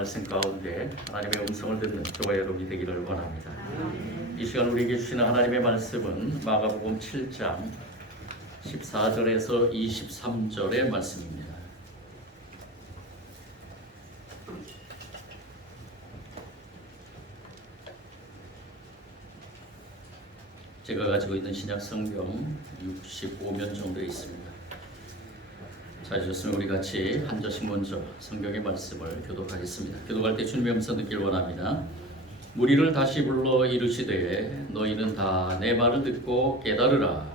말씀 가운데 하나님의 음성을 듣는 저와 여러분이 되기를 원합니다. 이 시간 우리에게 주시는 하나님의 말씀은 마가복음 7장 14절에서 23절의 말씀입니다. 제가 가지고 있는 신약 성경 65면 정도 있습니다. 찾으셨으면 우리 같이 한 절씩 먼저 성경의 말씀을 교독하겠습니다. 교독할 때 주님의 음성 듣길 원합니다. 무리를 다시 불러 이르시되 너희는 다 내 말을 듣고 깨달으라.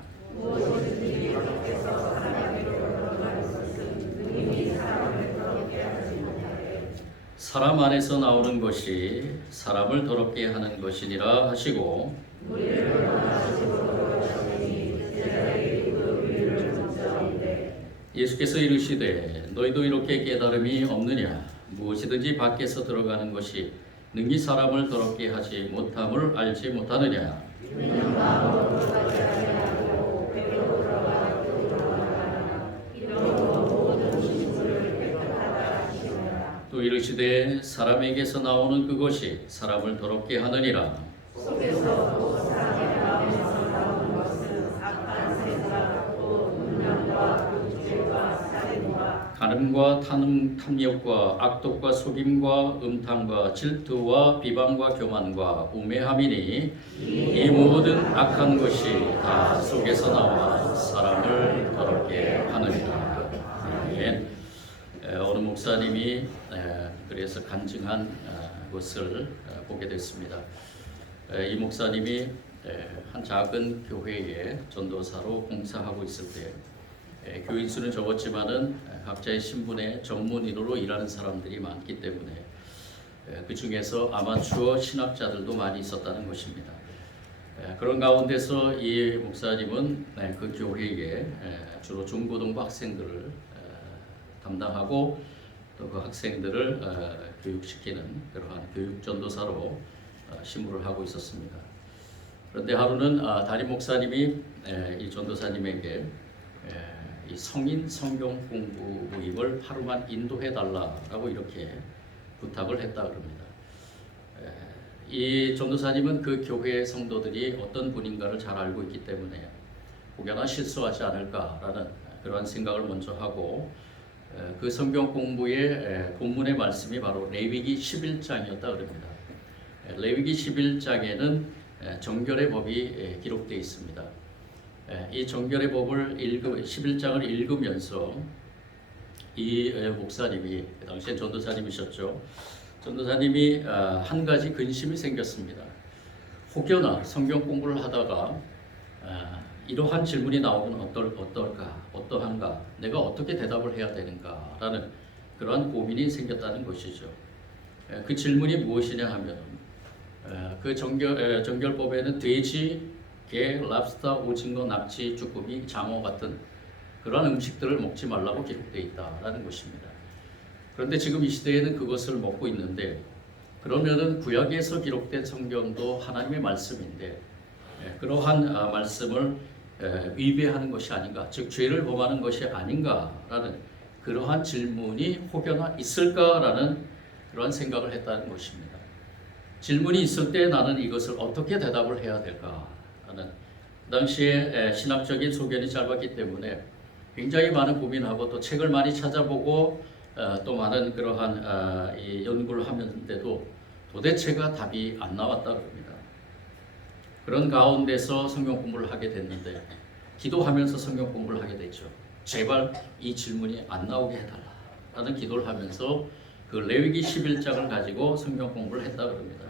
사람 안에서 나오는 것이 사람을 더럽게 하는 것이니라 하시고 예수께서 이르시되 너희도 이렇게 깨달음이 없느냐? 무엇이든지 밖에서 들어가는 것이 능히 사람을 더럽게 하지 못함을 알지 못하느냐? 또 이르시되 사람에게서 나오는 그것이 사람을 더럽게 하느니라. 간음과 탐욕과 악독과 속임과 음탕과 질투와 비방과 교만과 우매함이니 이 모든 악한 것이 다 속에서 나와 사람을 더럽게 하느니라. 아멘. 어느 목사님이 그래서 간증한 것을 보게 됐습니다. 이 목사님이 한 작은 교회에 전도사로 봉사하고 있을 때 교인 수는 적었지만은 각자의 신분의 전문인으로 일하는 사람들이 많기 때문에 그 중에서 아마추어 신학자들도 많이 있었다는 것입니다. 그런 가운데서 이 목사님은 그 교회에 주로 중고등부 학생들을 담당하고 또 그 학생들을 교육시키는 그러한 교육 전도사로 심부를 하고 있었습니다. 그런데 하루는 담임 목사님이 이 전도사님에게 이 성인 성경 공부 모임을 하루만 인도해 달라라고 이렇게 부탁을 했다 그럽니다. 이 전도사님은 그 교회의 성도들이 어떤 분인가를 잘 알고 있기 때문에 혹여나 실수하지 않을까라는 그러한 생각을 먼저 하고 그 성경 공부의 본문의 말씀이 바로 레위기 11장이었다 그럽니다. 레위기 11장에는 정결의 법이 기록되어 있습니다. 이 정결의 법을 11장을 읽으면서 이 목사님이 그 당시에 전도사님이셨죠. 전도사님이 한 가지 근심이 생겼습니다. 혹여나 성경 공부를 하다가 이러한 질문이 나오면 어떠한가, 내가 어떻게 대답을 해야 되는가라는 그러한 고민이 생겼다는 것이죠. 그 질문이 무엇이냐 하면 그 정결법에는 돼지, 개, 랍스터, 오징어, 낙지, 쭈꾸미, 장어 같은 그러한 음식들을 먹지 말라고 기록되어 있다라는 것입니다. 그런데 지금 이 시대에는 그것을 먹고 있는데 그러면은 구약에서 기록된 성경도 하나님의 말씀인데 그러한 말씀을 위배하는 것이 아닌가, 즉 죄를 범하는 것이 아닌가라는 그러한 질문이 혹여나 있을까라는 그러한 생각을 했다는 것입니다. 질문이 있을 때 나는 이것을 어떻게 대답을 해야 될까? 그 당시에 신학적인 소견이 짧았기 때문에 굉장히 많은 고민하고 또 책을 많이 찾아보고 또 많은 그러한 연구를 하면서도 도대체가 답이 안 나왔다 그럽니다. 그런 가운데서 성경 공부를 하게 됐는데 기도하면서 성경 공부를 하게 됐죠. 제발 이 질문이 안 나오게 해달라라는 기도를 하면서 그 레위기 11장을 가지고 성경 공부를 했다 그럽니다.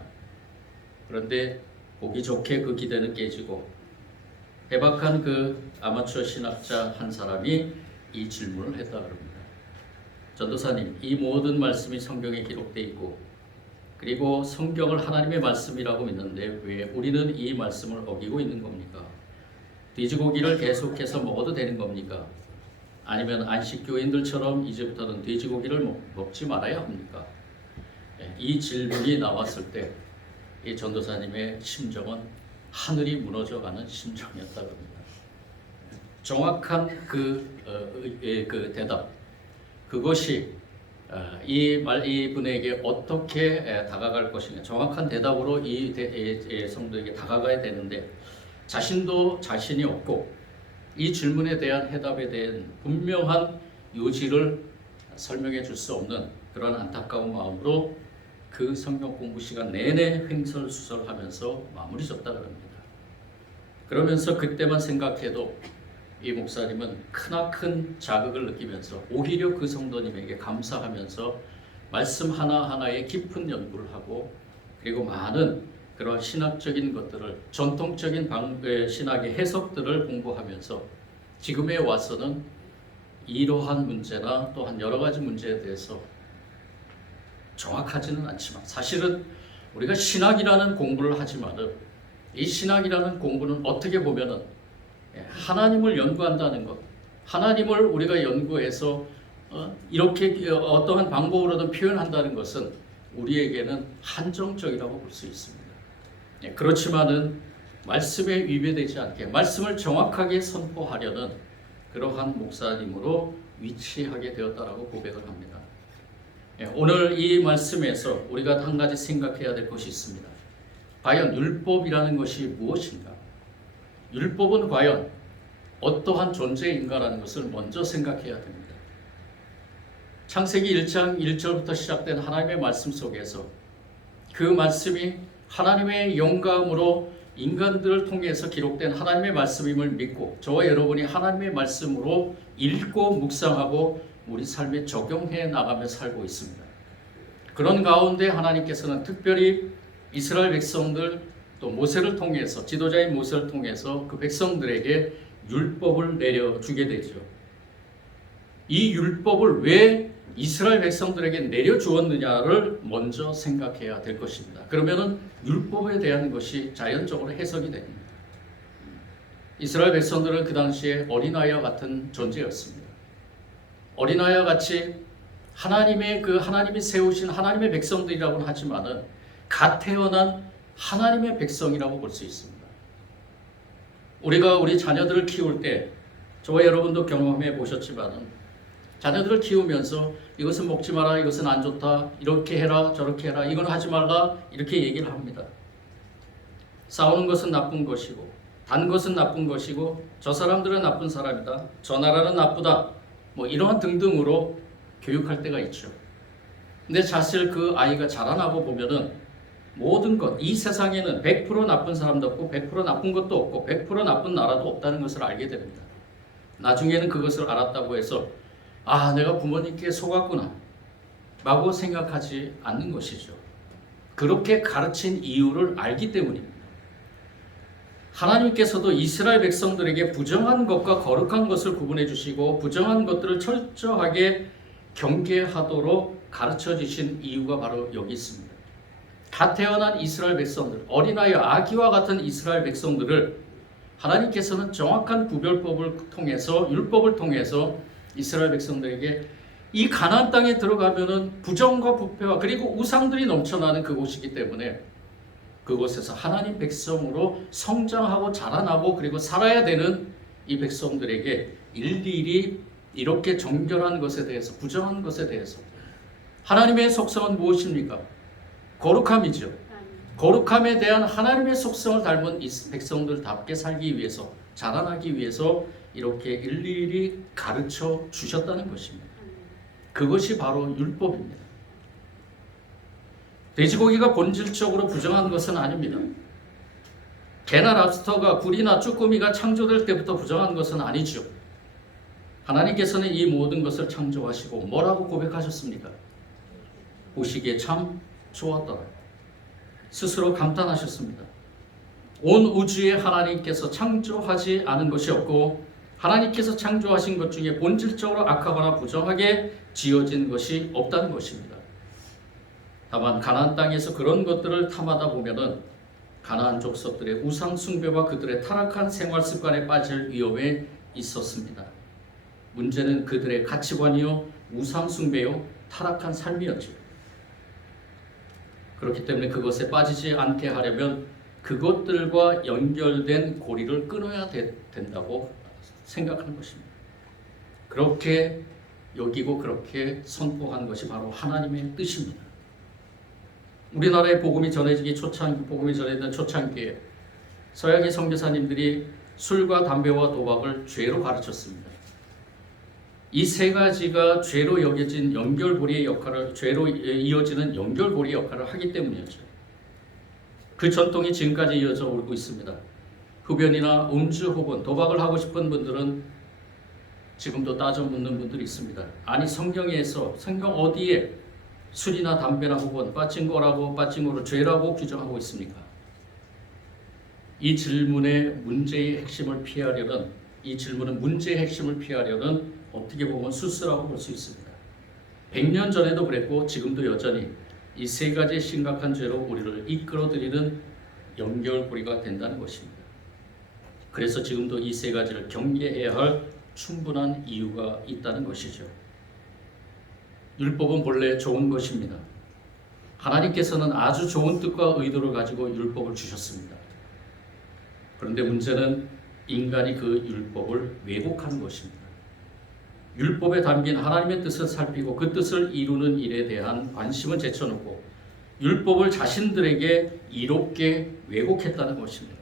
그런데 보기 좋게 그 기대는 깨지고 해박한 그 아마추어 신학자 한 사람이 이 질문을 했다 그럽니다. 전도사님, 이 모든 말씀이 성경에 기록되어 있고 그리고 성경을 하나님의 말씀이라고 믿는데 왜 우리는 이 말씀을 어기고 있는 겁니까? 돼지고기를 계속해서 먹어도 되는 겁니까? 아니면 안식교인들처럼 이제부터는 돼지고기를 먹지 말아야 합니까? 이 질문이 나왔을 때 이 전도사님의 심정은 하늘이 무너져가는 심정이었다 합니다. 정확한 그 대답, 그것이 이분에게 어떻게 다가갈 것인가 정확한 대답으로 이 성도에게 다가가야 되는데 자신도 자신이 없고 이 질문에 대한 해답에 대한 분명한 요지를 설명해 줄 수 없는 그런 안타까운 마음으로 그 성경 공부 시간 내내 횡설수설하면서 마무리 졌다 그럽니다. 그러면서 그때만 생각해도 이 목사님은 크나큰 자극을 느끼면서 오히려 그 성도님에게 감사하면서 말씀 하나하나에 깊은 연구를 하고 그리고 많은 그런 신학적인 것들을 전통적인 신학의 해석들을 공부하면서 지금에 와서는 이러한 문제나 또한 여러 가지 문제에 대해서 정확하지는 않지만 사실은 우리가 신학이라는 공부를 하지만은 이 신학이라는 공부는 어떻게 보면은 하나님을 연구한다는 것, 하나님을 우리가 연구해서 이렇게 어떠한 방법으로든 표현한다는 것은 우리에게는 한정적이라고 볼 수 있습니다. 그렇지만은 말씀에 위배되지 않게 말씀을 정확하게 선포하려는 그러한 목사님으로 위치하게 되었다라고 고백을 합니다. 오늘 이 말씀에서 우리가 한 가지 생각해야 될 것이 있습니다. 과연 율법이라는 것이 무엇인가? 율법은 과연 어떠한 존재인가라는 것을 먼저 생각해야 됩니다. 창세기 1장 1절부터 시작된 하나님의 말씀 속에서 그 말씀이 하나님의 영감으로 인간들을 통해서 기록된 하나님의 말씀임을 믿고 저와 여러분이 하나님의 말씀으로 읽고 묵상하고 우리 삶에 적용해 나가며 살고 있습니다. 그런 가운데 하나님께서는 특별히 이스라엘 백성들 또 모세를 통해서 지도자인 모세를 통해서 그 백성들에게 율법을 내려주게 되죠. 이 율법을 왜 이스라엘 백성들에게 내려주었느냐를 먼저 생각해야 될 것입니다. 그러면은 율법에 대한 것이 자연적으로 해석이 됩니다. 이스라엘 백성들은 그 당시에 어린아이와 같은 존재였습니다. 어린아이와 같이 하나님이 세우신 하나님의 백성들이라고는 하지만은 갓 태어난 하나님의 백성이라고 볼 수 있습니다. 우리가 우리 자녀들을 키울 때 저와 여러분도 경험해 보셨지만은 자녀들을 키우면서 이것은 먹지 마라, 이것은 안 좋다, 이렇게 해라, 저렇게 해라, 이건 하지 말라 이렇게 얘기를 합니다. 싸우는 것은 나쁜 것이고 단 것은 나쁜 것이고 저 사람들은 나쁜 사람이다, 저 나라는 나쁘다, 뭐 이러한 등등으로 교육할 때가 있죠. 근데 사실 그 아이가 자라나고 보면은 모든 것, 이 세상에는 100% 나쁜 사람도 없고 100% 나쁜 것도 없고 100% 나쁜 나라도 없다는 것을 알게 됩니다. 나중에는 그것을 알았다고 해서 내가 부모님께 속았구나 라고 생각하지 않는 것이죠. 그렇게 가르친 이유를 알기 때문입니다. 하나님께서도 이스라엘 백성들에게 부정한 것과 거룩한 것을 구분해 주시고 부정한 것들을 철저하게 경계하도록 가르쳐 주신 이유가 바로 여기 있습니다. 갓 태어난 이스라엘 백성들, 어린아이 아기와 같은 이스라엘 백성들을 하나님께서는 정확한 구별법을 통해서 율법을 통해서 이스라엘 백성들에게 이 가나안 땅에 들어가면은 부정과 부패와 그리고 우상들이 넘쳐나는 그곳이기 때문에 그곳에서 하나님 백성으로 성장하고 자라나고 그리고 살아야 되는 이 백성들에게 일일이 이렇게 정결한 것에 대해서 부정한 것에 대해서 하나님의 속성은 무엇입니까? 거룩함이죠. 거룩함에 대한 하나님의 속성을 닮은 이 백성들답게 살기 위해서 자라나기 위해서 이렇게 일일이 가르쳐 주셨다는 것입니다. 그것이 바로 율법입니다. 돼지고기가 본질적으로 부정한 것은 아닙니다. 개나 랍스터가 굴이나 쭈꾸미가 창조될 때부터 부정한 것은 아니죠. 하나님께서는 이 모든 것을 창조하시고 뭐라고 고백하셨습니까? 보시기에 참 좋았더라. 스스로 감탄하셨습니다. 온 우주에 하나님께서 창조하지 않은 것이 없고 하나님께서 창조하신 것 중에 본질적으로 악하거나 부정하게 지어진 것이 없다는 것입니다. 다만 가나안 땅에서 그런 것들을 탐하다 보면은 가나안 족속들의 우상 숭배와 그들의 타락한 생활 습관에 빠질 위험에 있었습니다. 문제는 그들의 가치관이요, 우상 숭배요, 타락한 삶이었죠. 그렇기 때문에 그것에 빠지지 않게 하려면 그것들과 연결된 고리를 끊어야 된다고 생각하는 것입니다. 그렇게 여기고 그렇게 선포한 것이 바로 하나님의 뜻입니다. 우리나라의 복음이 전해지기 복음이 전해지던 초창기에 서양의 선교사님들이 술과 담배와 도박을 죄로 가르쳤습니다. 이 세 가지가 죄로 여겨진 죄로 이어지는 연결고리의 역할을 하기 때문이었죠. 그 전통이 지금까지 이어져 오고 있습니다. 흡연이나 음주 혹은 도박을 하고 싶은 분들은 지금도 따져 묻는 분들이 있습니다. 아니 성경 어디에 술이나 담배나 혹은 빠찡거를 죄라고 규정하고 있습니까? 이 질문은 문제의 핵심을 피하려는 어떻게 보면 수스라고 볼 수 있습니다. 100년 전에도 그랬고 지금도 여전히 이 세 가지 심각한 죄로 우리를 이끌어들이는 연결고리가 된다는 것입니다. 그래서 지금도 이 세 가지를 경계해야 할 충분한 이유가 있다는 것이죠. 율법은 본래 좋은 것입니다. 하나님께서는 아주 좋은 뜻과 의도를 가지고 율법을 주셨습니다. 그런데 문제는 인간이 그 율법을 왜곡하는 것입니다. 율법에 담긴 하나님의 뜻을 살피고 그 뜻을 이루는 일에 대한 관심은 제쳐놓고 율법을 자신들에게 이롭게 왜곡했다는 것입니다.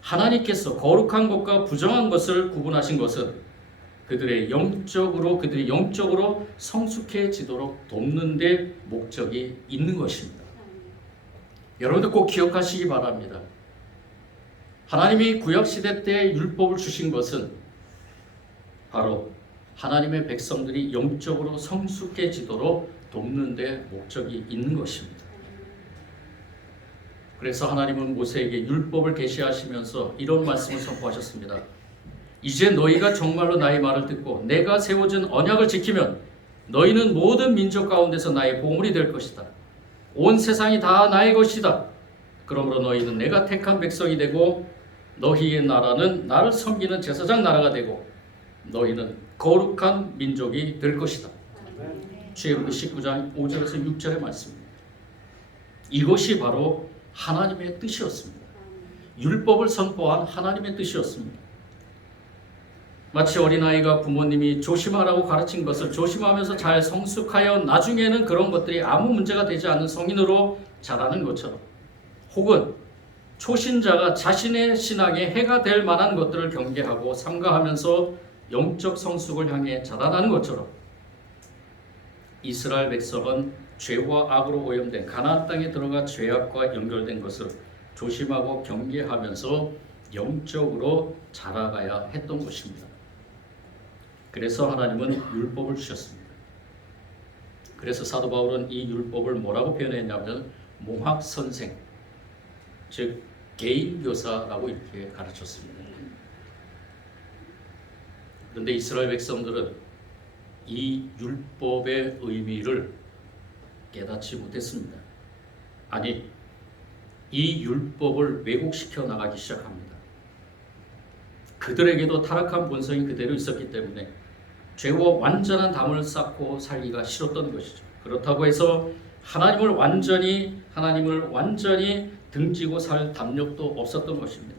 하나님께서 거룩한 것과 부정한 것을 구분하신 것은 그들이 영적으로 성숙해지도록 돕는 데 목적이 있는 것입니다. 여러분들 꼭 기억하시기 바랍니다. 하나님이 구약시대 때 율법을 주신 것은 바로 하나님의 백성들이 영적으로 성숙해지도록 돕는 데 목적이 있는 것입니다. 그래서 하나님은 모세에게 율법을 계시하시면서 이런 말씀을 선포하셨습니다. 이제 너희가 정말로 나의 말을 듣고 내가 세워준 언약을 지키면 너희는 모든 민족 가운데서 나의 보물이 될 것이다. 온 세상이 다 나의 것이다. 그러므로 너희는 내가 택한 백성이 되고 너희의 나라는 나를 섬기는 제사장 나라가 되고 너희는 거룩한 민족이 될 것이다. 출애굽기 19장 5절에서 6절의 말씀입니다. 이것이 바로 하나님의 뜻이었습니다. 율법을 선포한 하나님의 뜻이었습니다. 마치 어린아이가 부모님이 조심하라고 가르친 것을 조심하면서 잘 성숙하여 나중에는 그런 것들이 아무 문제가 되지 않는 성인으로 자라는 것처럼, 혹은 초신자가 자신의 신앙에 해가 될 만한 것들을 경계하고 삼가하면서 영적 성숙을 향해 자라나는 것처럼 이스라엘 백성은 죄와 악으로 오염된 가나안 땅에 들어가 죄악과 연결된 것을 조심하고 경계하면서 영적으로 자라가야 했던 것입니다. 그래서 하나님은 율법을 주셨습니다. 그래서 사도 바울은 이 율법을 뭐라고 표현했냐면 몽학선생, 즉 개인교사라고 이렇게 가르쳤습니다. 그런데 이스라엘 백성들은 이 율법의 의미를 깨닫지 못했습니다. 아니, 이 율법을 왜곡시켜 나가기 시작합니다. 그들에게도 타락한 본성이 그대로 있었기 때문에 죄와 완전한 담을 쌓고 살기가 싫었던 것이죠. 그렇다고 해서 하나님을 완전히 등지고 살 담력도 없었던 것입니다.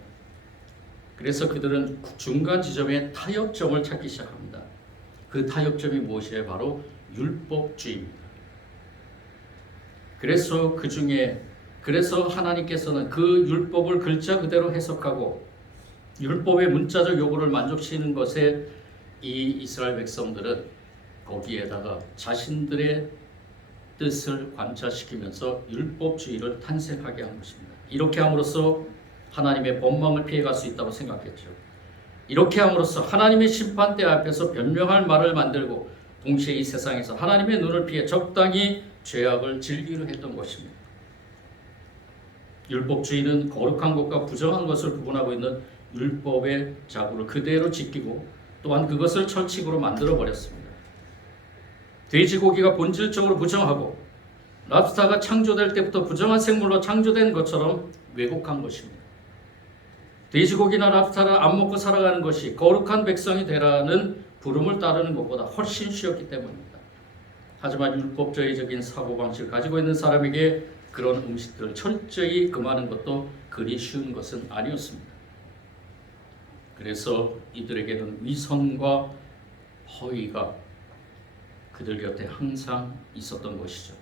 그래서 그들은 중간 지점에 타협점을 찾기 시작합니다. 그 타협점이 무엇이에요? 바로 율법주의입니다. 그래서 하나님께서는 그 율법을 글자 그대로 해석하고 율법의 문자적 요구를 만족시키는 것에 이 이스라엘 백성들은 거기에다가 자신들의 뜻을 관철시키면서 율법주의를 탄생하게 한 것입니다. 이렇게 함으로써 하나님의 법망을 피해갈 수 있다고 생각했죠. 이렇게 함으로써 하나님의 심판대 앞에서 변명할 말을 만들고 동시에 이 세상에서 하나님의 눈을 피해 적당히 죄악을 즐기려 했던 것입니다. 율법주의는 거룩한 것과 부정한 것을 구분하고 있는 율법의 자구를 그대로 지키고 또한 그것을 철칙으로 만들어버렸습니다. 돼지고기가 본질적으로 부정하고 랍스타가 창조될 때부터 부정한 생물로 창조된 것처럼 왜곡한 것입니다. 돼지고기나 랍스타를 안 먹고 살아가는 것이 거룩한 백성이 되라는 부름을 따르는 것보다 훨씬 쉬웠기 때문입니다. 하지만 율법주의적인 사고방식을 가지고 있는 사람에게 그런 음식들을 철저히 금하는 것도 그리 쉬운 것은 아니었습니다. 그래서 이들에게는 위선과 허위가 그들 곁에 항상 있었던 것이죠.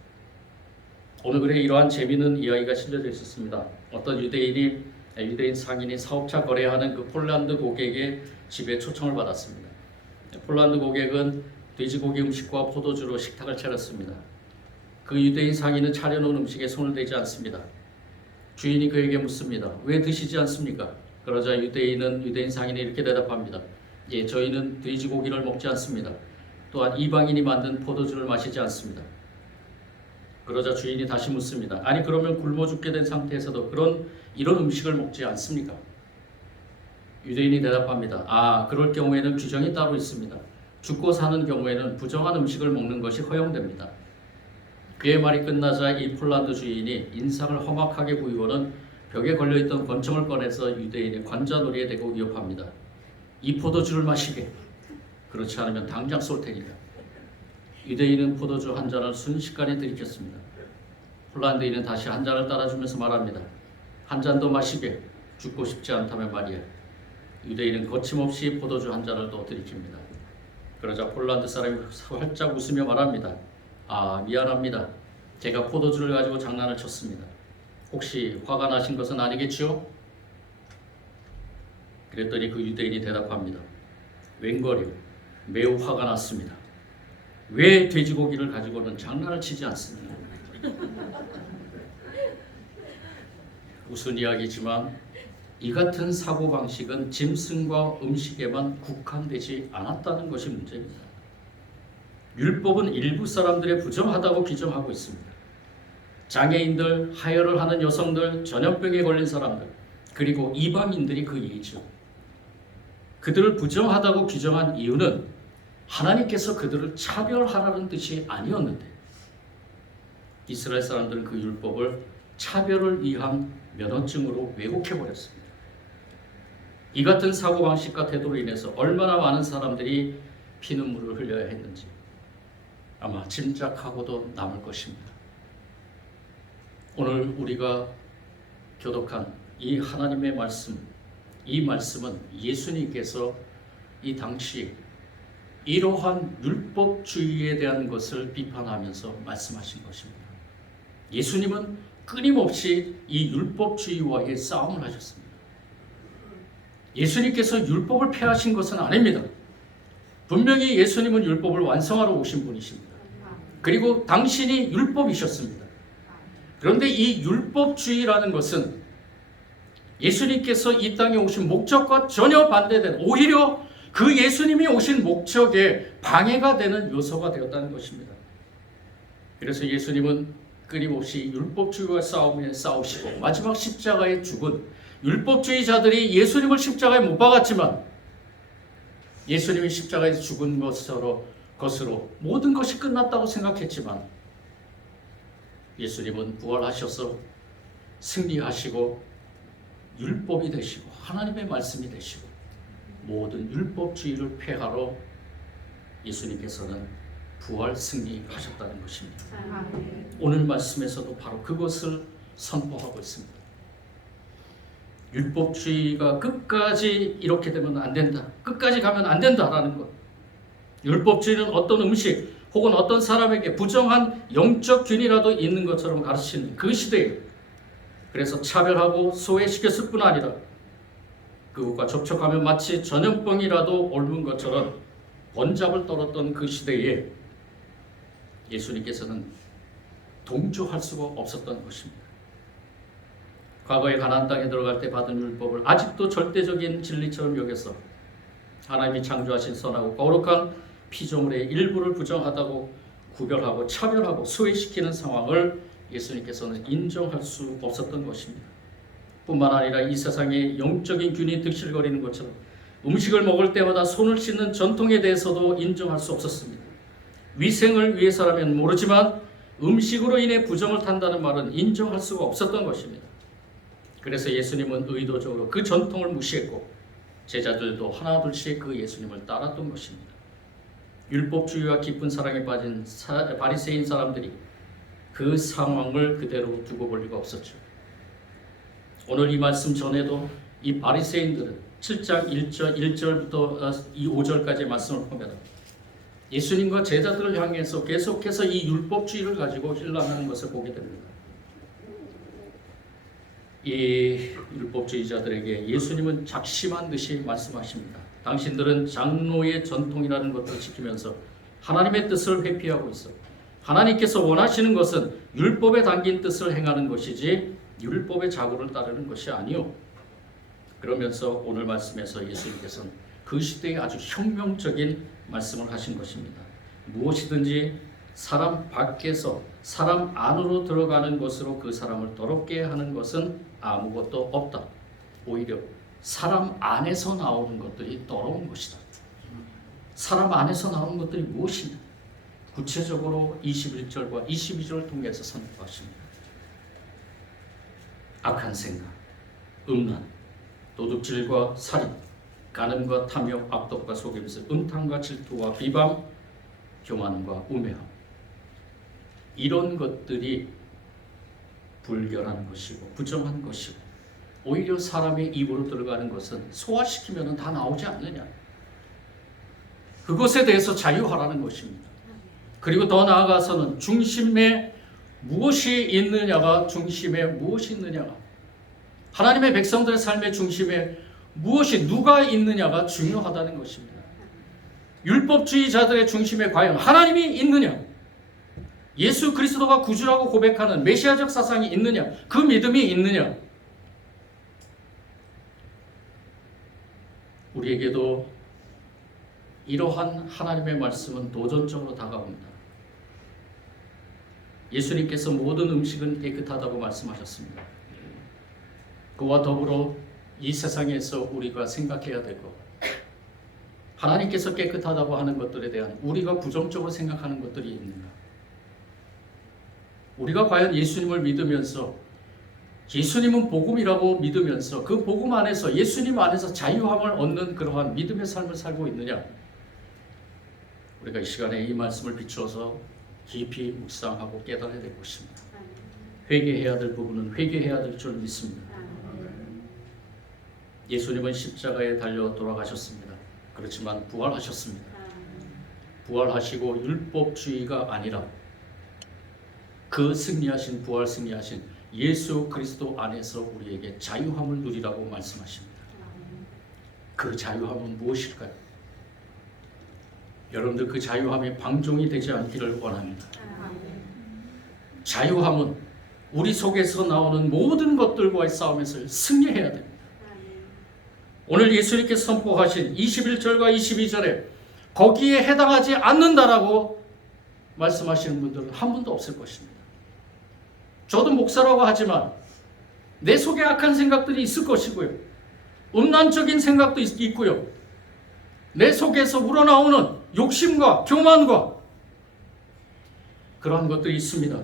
오늘 글에 이러한 재미있는 이야기가 실려져 있었습니다. 어떤 유대인 상인이 사업차 거래하는 그 폴란드 고객의 집에 초청을 받았습니다. 폴란드 고객은 돼지고기 음식과 포도주로 식탁을 차렸습니다. 그 유대인 상인은 차려놓은 음식에 손을 대지 않습니다. 주인이 그에게 묻습니다. 왜 드시지 않습니까? 그러자 유대인 상인이 이렇게 대답합니다. 예, 저희는 돼지고기를 먹지 않습니다. 또한 이방인이 만든 포도주를 마시지 않습니다. 그러자 주인이 다시 묻습니다. 아니 그러면 굶어 죽게 된 상태에서도 이런 음식을 먹지 않습니까? 유대인이 대답합니다. 그럴 경우에는 규정이 따로 있습니다. 죽고 사는 경우에는 부정한 음식을 먹는 것이 허용됩니다. 그의 말이 끝나자 이 폴란드 주인이 인상을 험악하게 부이고는 벽에 걸려있던 권총을 꺼내서 유대인의 관자놀이에 대고 위협합니다. 이 포도주를 마시게. 그렇지 않으면 당장 쏠 테니까. 유대인은 포도주 한 잔을 순식간에 들이켰습니다. 폴란드인은 다시 한 잔을 따라주면서 말합니다. 한 잔 더 마시게. 죽고 싶지 않다면 말이야. 유대인은 거침없이 포도주 한 잔을 더 들이킵니다. 그러자 폴란드 사람이 활짝 웃으며 말합니다. 미안합니다. 제가 포도주를 가지고 장난을 쳤습니다. 혹시 화가 나신 것은 아니겠지요? 그랬더니 그 유대인이 대답합니다. 웬걸요? 매우 화가 났습니다. 왜 돼지고기를 가지고는 장난을 치지 않습니까? 웃은 이야기지만 이 같은 사고방식은 짐승과 음식에만 국한되지 않았다는 것이 문제입니다. 율법은 일부 사람들의 부정하다고 규정하고 있습니다. 장애인들, 하혈을 하는 여성들, 전염병에 걸린 사람들, 그리고 이방인들이 그 예죠. 그들을 부정하다고 규정한 이유는 하나님께서 그들을 차별하라는 뜻이 아니었는데 이스라엘 사람들은 그 율법을 차별을 위한 면허증으로 왜곡해버렸습니다. 이 같은 사고방식과 태도로 인해서 얼마나 많은 사람들이 피눈물을 흘려야 했는지 아마 짐작하고도 남을 것입니다. 오늘 우리가 교독한 이 하나님의 말씀, 이 말씀은 예수님께서 이 당시 이러한 율법주의에 대한 것을 비판하면서 말씀하신 것입니다. 예수님은 끊임없이 이 율법주의와의 싸움을 하셨습니다. 예수님께서 율법을 폐하신 것은 아닙니다. 분명히 예수님은 율법을 완성하러 오신 분이십니다. 그리고 당신이 율법이셨습니다. 그런데 이 율법주의라는 것은 예수님께서 이 땅에 오신 목적과 전혀 반대되는, 오히려 그 예수님이 오신 목적에 방해가 되는 요소가 되었다는 것입니다. 그래서 예수님은 끊임없이 율법주의와 싸우시고 마지막 십자가에 죽은 율법주의자들이 예수님을 십자가에 못 박았지만 예수님이 십자가에 죽은 것으로 모든 것이 끝났다고 생각했지만 예수님은 부활하셔서 승리하시고 율법이 되시고 하나님의 말씀이 되시고 모든 율법주의를 폐하러 예수님께서는 부활 승리하셨다는 것입니다. 오늘 말씀에서도 바로 그것을 선포하고 있습니다. 율법주의가 끝까지 이렇게 되면 안 된다, 끝까지 가면 안 된다라는 것. 율법주의는 어떤 음식 혹은 어떤 사람에게 부정한 영적 균이라도 있는 것처럼 가르치는 그 시대에, 그래서 차별하고 소외시켰을 뿐 아니라 그것과 접촉하면 마치 전염병이라도 옮은 것처럼 번잡을 떨었던 그 시대에 예수님께서는 동조할 수가 없었던 것입니다. 과거에 가나안 땅에 들어갈 때 받은 율법을 아직도 절대적인 진리처럼 여겨서 하나님이 창조하신 선하고 거룩한 피조물의 일부를 부정하다고 구별하고 차별하고 소외시키는 상황을 예수님께서는 인정할 수 없었던 것입니다. 뿐만 아니라 이 세상에 영적인 균이 득실거리는 것처럼 음식을 먹을 때마다 손을 씻는 전통에 대해서도 인정할 수 없었습니다. 위생을 위해서라면 모르지만 음식으로 인해 부정을 탄다는 말은 인정할 수가 없었던 것입니다. 그래서 예수님은 의도적으로 그 전통을 무시했고 제자들도 하나둘씩 그 예수님을 따랐던 것입니다. 율법주의와 깊은 사랑에 빠진 바리새인 사람들이 그 상황을 그대로 두고 볼 리가 없었죠. 오늘 이 말씀 전에도 이 바리새인들은 7장 1절부터 이 5절까지의 말씀을 보면 예수님과 제자들을 향해서 계속해서 이 율법주의를 가지고 힐난하는 것을 보게 됩니다. 이 율법주의자들에게 예수님은 작심한 듯이 말씀하십니다. 당신들은 장로의 전통이라는 것들을 지키면서 하나님의 뜻을 회피하고 있어. 하나님께서 원하시는 것은 율법에 담긴 뜻을 행하는 것이지 율법의 자구를 따르는 것이 아니요. 그러면서 오늘 말씀에서 예수님께서는 그 시대에 아주 혁명적인 말씀을 하신 것입니다. 무엇이든지 사람 밖에서 사람 안으로 들어가는 것으로 그 사람을 더럽게 하는 것은 아무것도 없다. 오히려 사람 안에서 나오는 것들이 더러운 것이다. 사람 안에서 나오는 것들이 무엇이냐? 구체적으로 21절과 22절을 통해서 선포하십니다. 악한 생각, 음란, 도둑질과 살인, 간음과 탐욕, 악독과 속임수, 음탕과 질투와 비방, 교만과 우매함, 이런 것들이 불결한 것이고 부정한 것이고 오히려 사람의 입으로 들어가는 것은 소화시키면 다 나오지 않느냐. 그것에 대해서 자유하라는 것입니다. 그리고 더 나아가서는 중심에 무엇이 있느냐가 하나님의 백성들의 삶의 중심에 무엇이 누가 있느냐가 중요하다는 것입니다. 율법주의자들의 중심에 과연 하나님이 있느냐, 예수 그리스도가 구주라고 고백하는 메시아적 사상이 있느냐, 그 믿음이 있느냐. 우리에게도 이러한 하나님의 말씀은 도전적으로 다가옵니다. 예수님께서 모든 음식은 깨끗하다고 말씀하셨습니다. 그와 더불어 이 세상에서 우리가 생각해야 되고 하나님께서 깨끗하다고 하는 것들에 대한 우리가 부정적으로 생각하는 것들이 있는가? 우리가 과연 예수님을 믿으면서 예수님은 복음이라고 믿으면서 그 복음 안에서 예수님 안에서 자유함을 얻는 그러한 믿음의 삶을 살고 있느냐? 우리가 이 시간에 이 말씀을 비추어서 깊이 묵상하고 깨달아야 될 것입니다. 회개해야 될 부분은 회개해야 될 줄 믿습니다. 예수님은 십자가에 달려 돌아가셨습니다. 그렇지만 부활하셨습니다. 부활하시고 율법주의가 아니라 그 승리하신 부활 승리하신 예수 그리스도 안에서 우리에게 자유함을 누리라고 말씀하십니다. 그 자유함은 무엇일까요? 여러분들 그 자유함이 방종이 되지 않기를 원합니다. 자유함은 우리 속에서 나오는 모든 것들과의 싸움에서 승리해야 됩니다. 오늘 예수님께서 선포하신 21절과 22절에 거기에 해당하지 않는다라고 말씀하시는 분들은 한 분도 없을 것입니다. 저도 목사라고 하지만 내 속에 악한 생각들이 있을 것이고요. 음란적인 생각도 있고요. 내 속에서 우러나오는 욕심과 교만과 그러한 것들이 있습니다.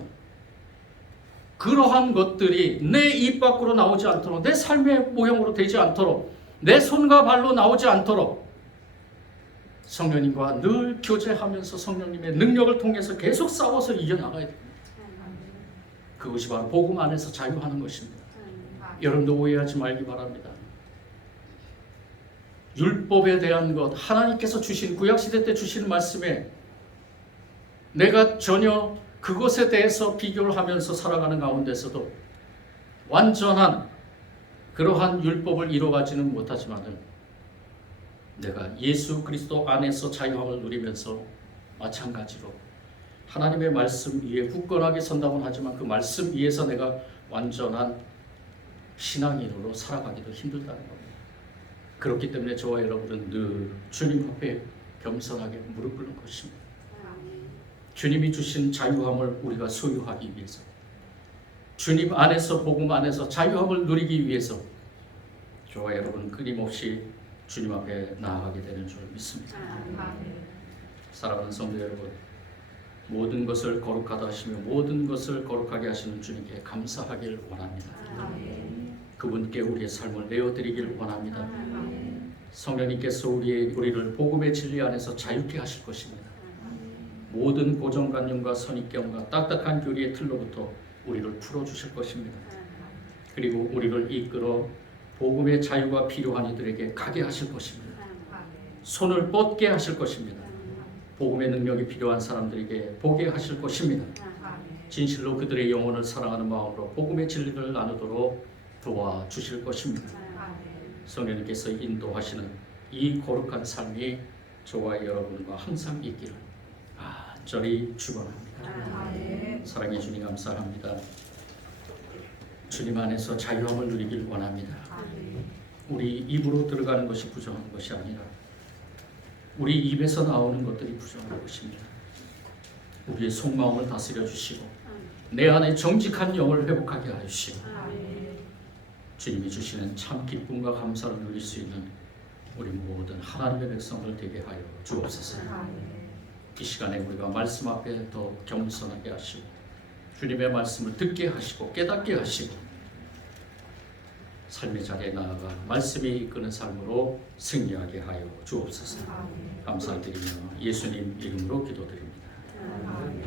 그러한 것들이 내 입 밖으로 나오지 않도록, 내 삶의 모형으로 되지 않도록, 내 손과 발로 나오지 않도록 성령님과 늘 교제하면서 성령님의 능력을 통해서 계속 싸워서 이겨나가야 됩니다. 그것이 바로 복음 안에서 자유하는 것입니다. 여러분도 오해하지 말기 바랍니다. 율법에 대한 것, 하나님께서 주신 구약시대 때 주신 말씀에 내가 전혀 그것에 대해서 비교를 하면서 살아가는 가운데서도 완전한 그러한 율법을 이뤄가지는 못하지만 내가 예수 그리스도 안에서 자유함을 누리면서 마찬가지로 하나님의 말씀 위에 굳건하게 선다고는 하지만 그 말씀 위에서 내가 완전한 신앙인으로 살아가기도 힘들다는 겁니다. 그렇기 때문에 저와 여러분은 늘 주님 앞에 겸손하게 무릎 꿇는 것입니다. 주님이 주신 자유함을 우리가 소유하기 위해서, 주님 안에서 복음 안에서 자유함을 누리기 위해서 저와 여러분 끊임없이 주님 앞에 나아가게 되는 줄 믿습니다. 사랑하는 성도 여러분, 모든 것을 거룩하다 하시며 모든 것을 거룩하게 하시는 주님께 감사하길 원합니다. 그분께 우리의 삶을 내어드리길 원합니다. 성령님께서 우리를 복음의 진리 안에서 자유케 하실 것입니다. 모든 고정관념과 선입견과 딱딱한 교리의 틀로부터 우리를 풀어주실 것입니다. 그리고 우리를 이끌어 복음의 자유가 필요한 이들에게 가게 하실 것입니다. 손을 뻗게 하실 것입니다. 복음의 능력이 필요한 사람들에게 보게 하실 것입니다. 진실로 그들의 영혼을 사랑하는 마음으로 복음의 진리를 나누도록 도와주실 것입니다. 성령님께서 인도하시는 이 거룩한 삶이 저와 여러분과 항상 있기를 간절히 축원합니다. 사랑해 주님 감사합니다. 주님 안에서 자유함을 누리길 원합니다. 우리 입으로 들어가는 것이 부정한 것이 아니라 우리 입에서 나오는 것들이 부정한 것입니다. 우리의 속마음을 다스려 주시고 내 안에 정직한 영을 회복하게 하시고 주님이 주시는 참 기쁨과 감사를 누릴 수 있는 우리 모든 하나님의 백성들 되게 하여 주옵소서. 이 시간에 우리가 말씀 앞에 더 겸손하게 하시고 주님의 말씀을 듣게 하시고 깨닫게 하시고 삶의 자리에 나아가 말씀이 이끄는 삶으로 승리하게 하여 주옵소서. 감사드리며 예수님 이름으로 기도드립니다.